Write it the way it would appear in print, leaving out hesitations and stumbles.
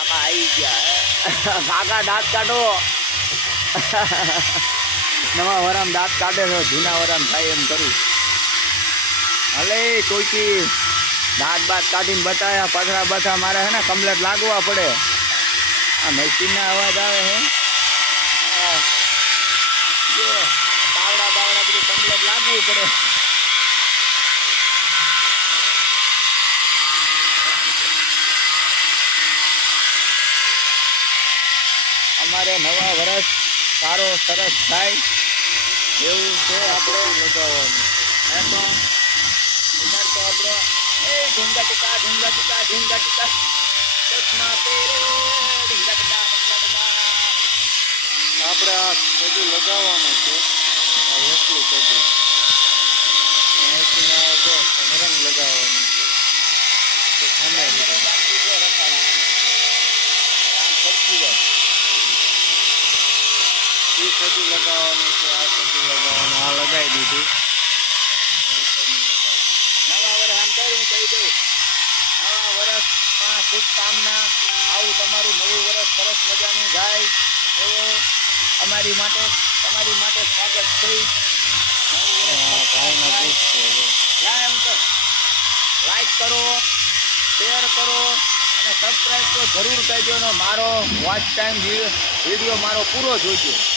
કાકા આવી ગયા કાકા દાંત કાઢો નવા વરામ દાંત કાઢે છે જૂના વરામ થાય એમ કરું હલે ટોકી દાંત બાત કાઢીને બતાવ્યા પથરા બથા મારે હે ને કમ્પ્લેટ લાગવા પડે આ મશીનના અવાજ આવે હે બાવડા બાવડા બધું કમ્પ્લેટ લાગવું પડે અમારે નવા વર્ષ સારો સરસ થાય એવું છે આપણે લગાવવાનું હે તો આપણો એ ઢીંગા ટીકા ચશ્મા પહેરે ઢીંગા ટીકા આપણે આ બધું લગાવવાનું છે આ એટલું બધું જો રંગ લગાવવાનું છે સામે એ સજુ લગાવવાનું છે આ સજુ લગાવવાનું આ લગાવી દીધું નવા વર્ષ આમ કહી દઉં નવા વર્ષમાં શુભકામના આવું તમારું નવું વર્ષ સરસ મજાનું જાય એવો અમારી માટે તમારી માટે સ્વાગત છે લાઈક કરો શેર કરો અને સબસ્ક્રાઈબ તો જરૂર કરજો ને મારો વોચ ટાઈમ વિડીયો મારો પૂરો જોઈજો